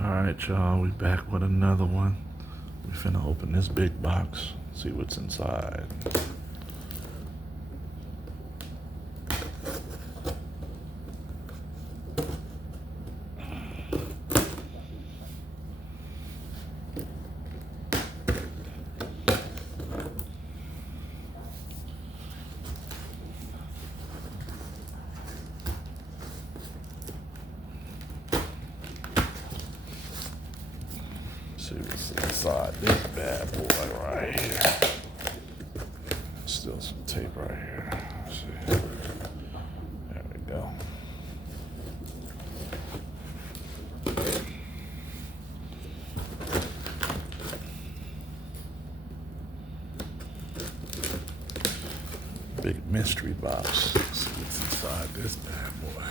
Alright, y'all, we back with another one. We finna open this big box, see what's inside. See what's inside this bad boy right here. Still some tape right here. Let's see. There we go. Big mystery box. Let's see what's inside this bad boy.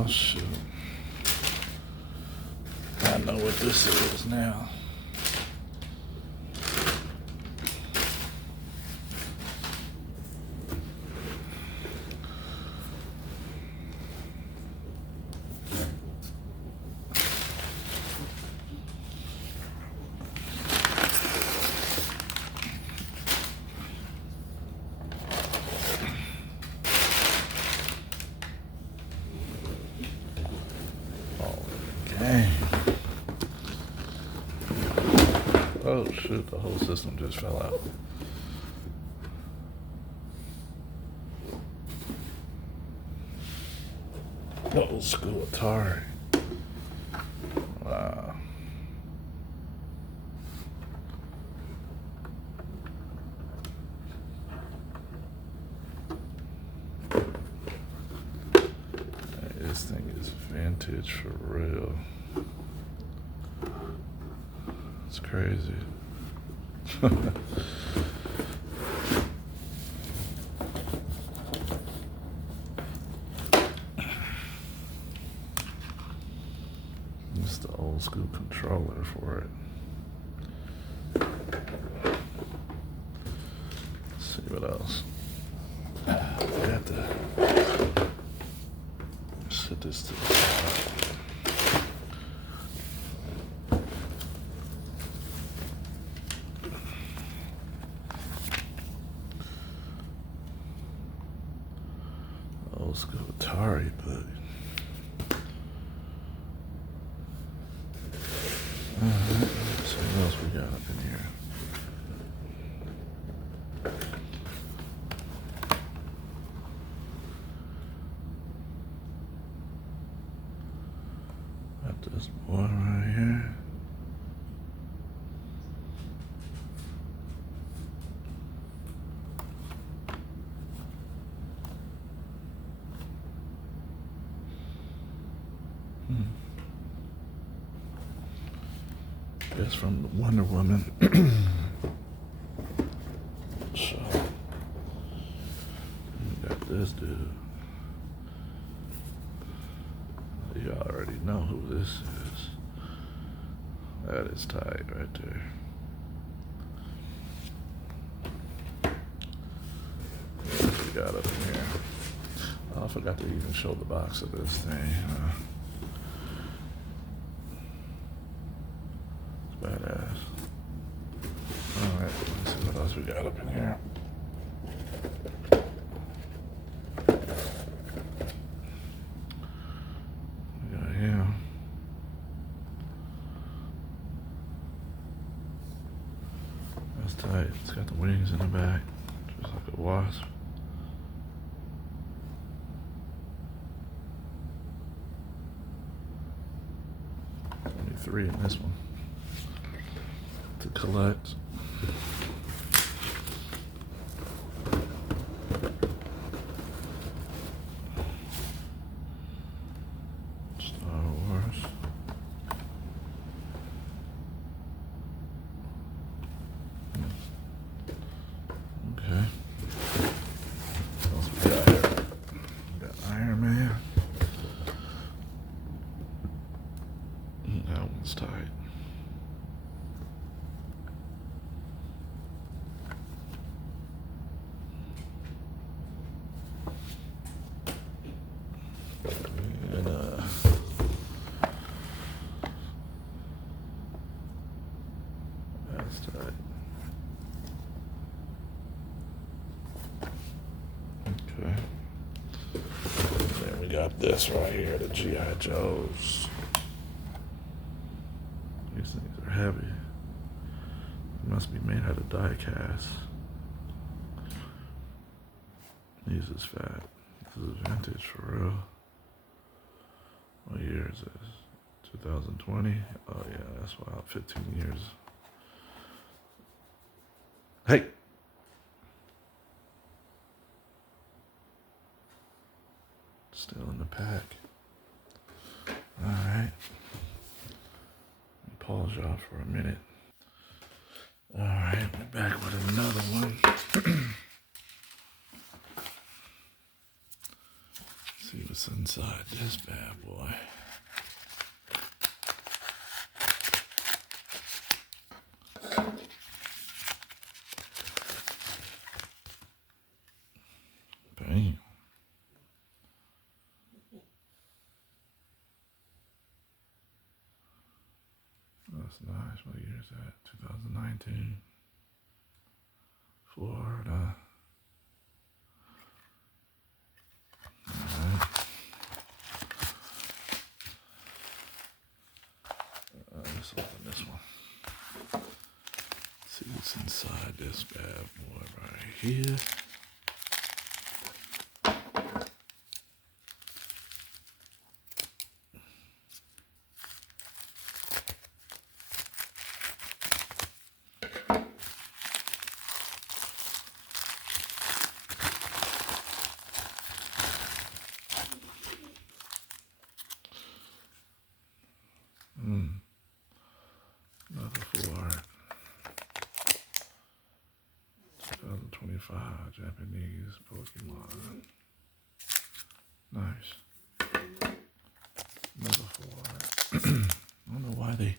Oh, shoot. I know what this is now. Dang. Oh shoot, the whole system just fell out. Old school Atari. Wow. This thing is vintage for real. It's crazy. It's the old school controller for it. Let's see what else. We have to set this to the side. Old school Atari, but alright, let's see what else we got up in here. Got this boy right here. Guess from the Wonder Woman. So, we got this dude. You already know who this is. That is tight right there. What we got up in here? Oh, I forgot to even show the box of this thing. Badass. Alright, let's see what else we got up in here. We got him. That's tight. It's got the wings in the back, just like a wasp. Only 3 in this one to collect. Star Wars. Okay. grab this right here, the G.I. Joes. These things are heavy. They must be made out of diecast. These is fat. This is vintage for real. What year is this? 2020? Oh yeah, that's wild. 15 years. Hey! Still in the pack. Alright. Pause y'all for a minute. Alright, we're back with another one. See what's inside this bad boy. Bam. That's nice. What year is that? 2019. Florida. Alright. Let's open this one. See what's inside this bad boy right here. Another full art. 2025 Japanese Pokemon. Nice. Another full art. I don't know why they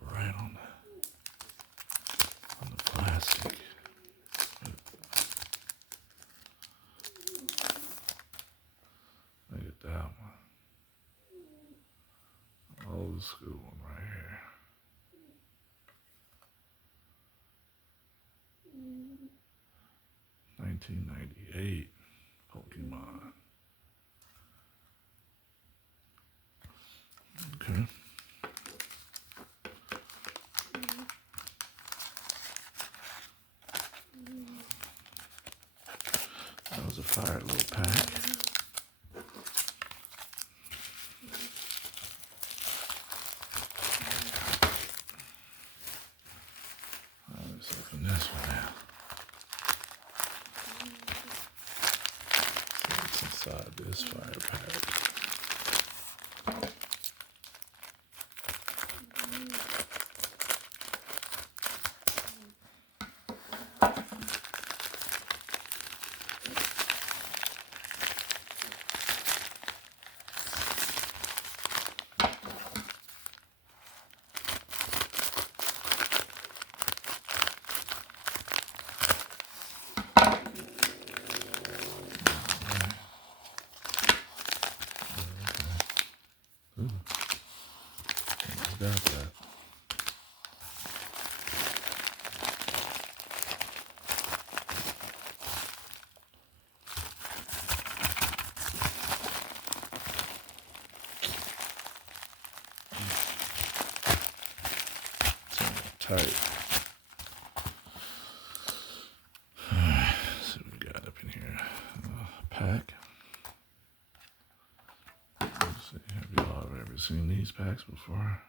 write on the plastic. Look at that one. Old school one right here. 1998 Pokemon. Okay. That was a fire little pack. Let's open this one out. See what's inside this fire pack. Ooh, got that. Tight. Let's see what we got up in here. Pack. Let's see, have y'all ever seen these packs before?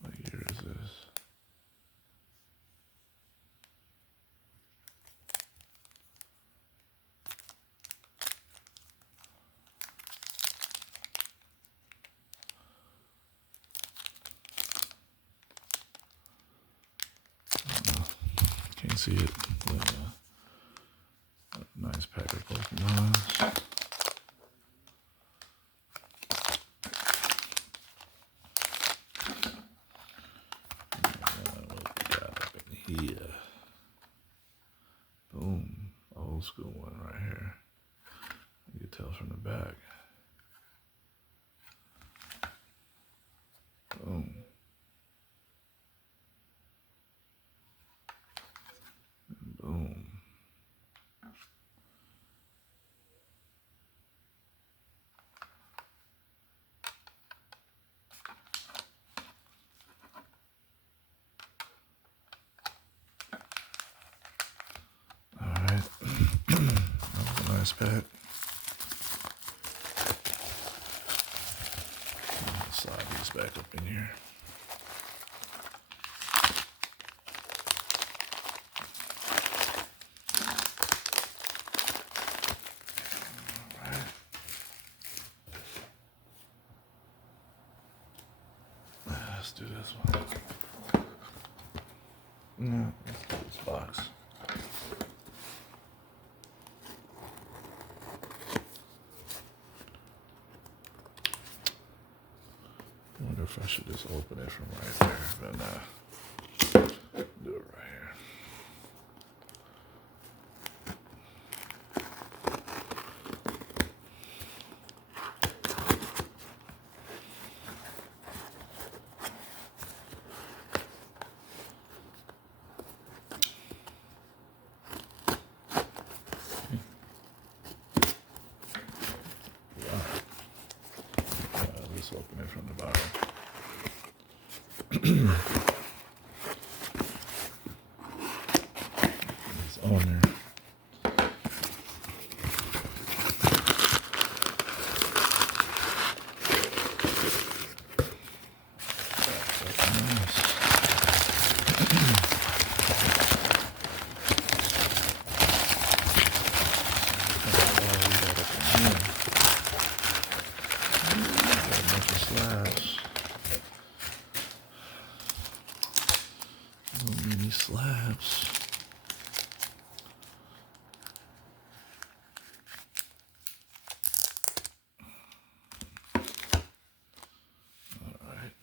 What year is this? Can't see it. But, nice pack of Pokemon. What we got up in here? Boom. Old school one right here. You can tell from the back. Boom. Boom. last pack. Slide these back up in here. Let's do this one. No, let's do this box. I wonder if I should just open it from right there, but nah. Do it right here. Let's open it from the bottom. It's on there. Slabs. Little mini slabs. All right.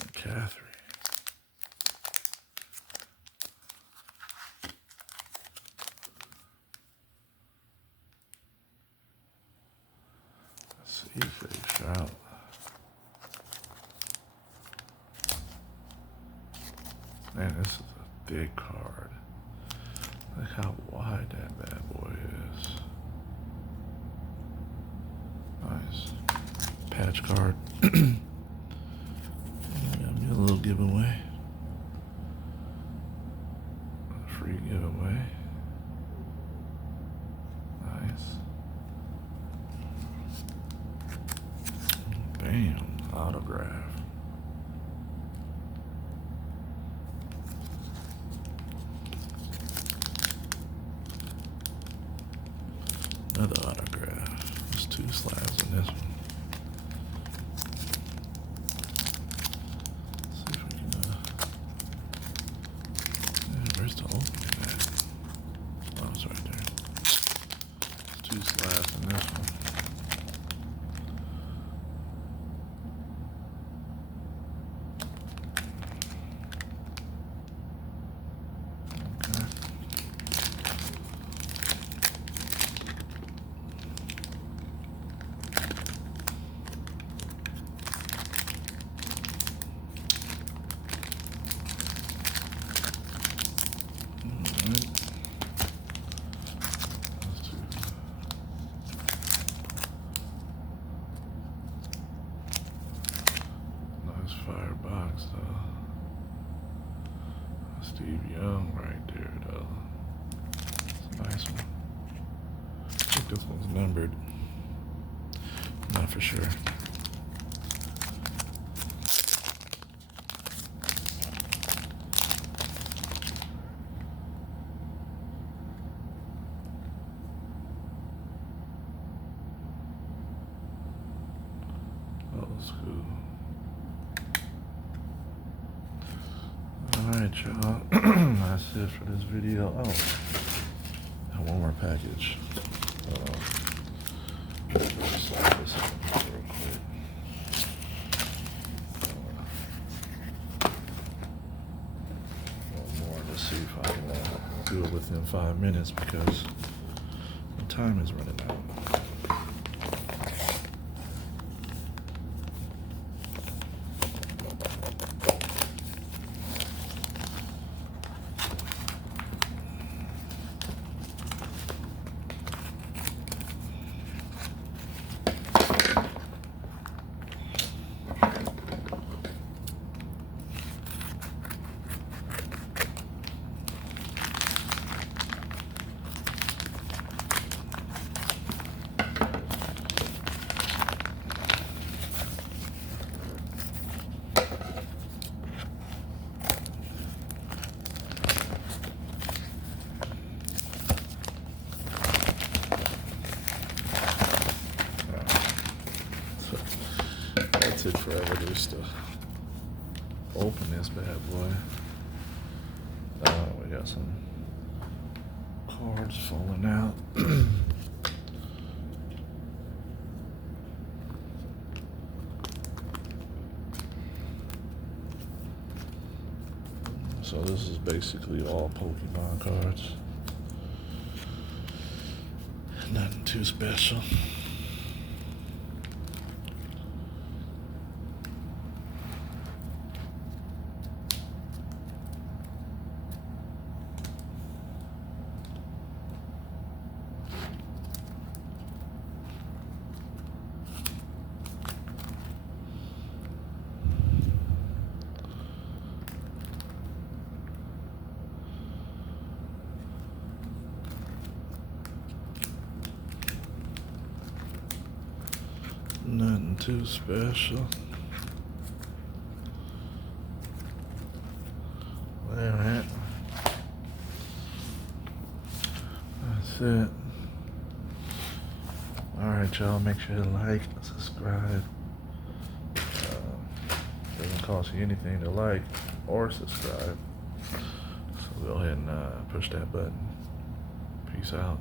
And Catherine. Fish out. Man, this is a big card. Look how wide that bad boy is. Nice. Patch card. Got me a little giveaway. A free giveaway. Nice. Bam, autograph. Another autograph. There's 2 slabs in this one. Let's see if we can, yeah, where's the opening at? Oh, it's right there. There's 2 slabs in this one. Firebox though. Steve Young right there though. It's a nice one. I think this one's numbered. Not for sure. Old school. Alright, y'all. That's it for this video. Oh, I have one more package. Slide this in real quick. One more to see if I can do it within 5 minutes because the time is running out. took forever just to open this bad boy. We got some cards falling out. So this is basically all Pokemon cards. Nothing too special. Nothing too special. Alright. That's it. Alright, y'all. Make sure to like, subscribe. Doesn't cost you anything to like or subscribe. So go ahead and push that button. Peace out.